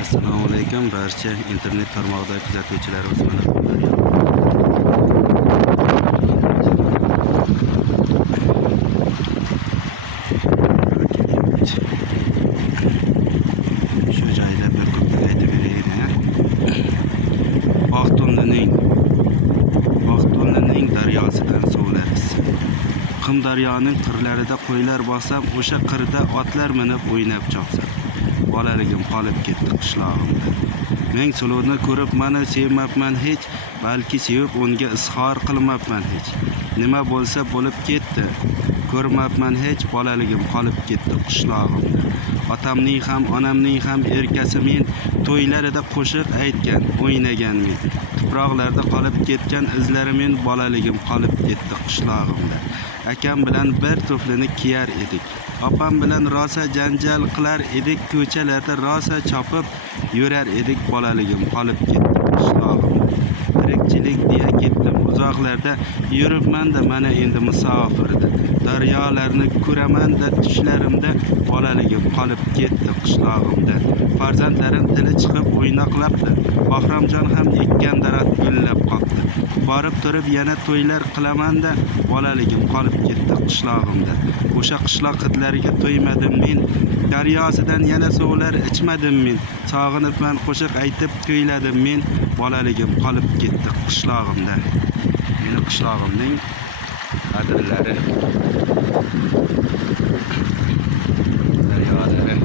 Assalomu alaykum barcha internet tarmog'idagi kuzatuvchilarimiz, mana bunlar shu joyda bir ko'prik aytib beraylik. Vaqtonining daryosidan suvlar issiq. Qum daryoning qirlarida qo'ylar bosam, o'sha qirda otlar minib o'ynab chopsam. Bolaligim qolib ketdi qishlog'imda. Men suluvni ko'rib mana sevmabman hech, balki sevib unga izhor qilmabman hech. Nima bo'lsa bo'lib ketdi, ko'rmabman hech, bolaligim qolib ketdi qishlog'imda. Otamning ham, onamning ham erkasi men, to'ylarida qo'shiq aytgan, o'ynagan men. Tuproqlarda qolib ketgan izlari men, bolaligim qolib ketdi qishlog'imda. Akam bilan bir to'flini kiyar edik. Opam bilan rosa janjal qilar edik, ko'chalarda rosa chopib yurar edik, bolaligim qolib ketdi qishlog'imda. Tirikchilik deya ketdim uzoqlarda, yuribman-da mana endi musofirda. Daryolarni ko'raman-da tushlarimda, bolaligim qolib ketdi qishlog'imda. Farzandlarim tili chiqib o'ynoqlabdi, Bahramjon ham ekkan daraxt gullab qoldi. Borib turib yana to'ylar qilaman-da, bolaligim qolib ketdi qishlog'imda. O'sha qishloq hidlariga to'ymadim men, daryosidan yana suvlar ichmadim men. Sog'inibman qo'shiq aytib kuyladim men, bolaligim qolib ketdi qishlog'imda. Meni qishlog'imning qadrlari, daryolari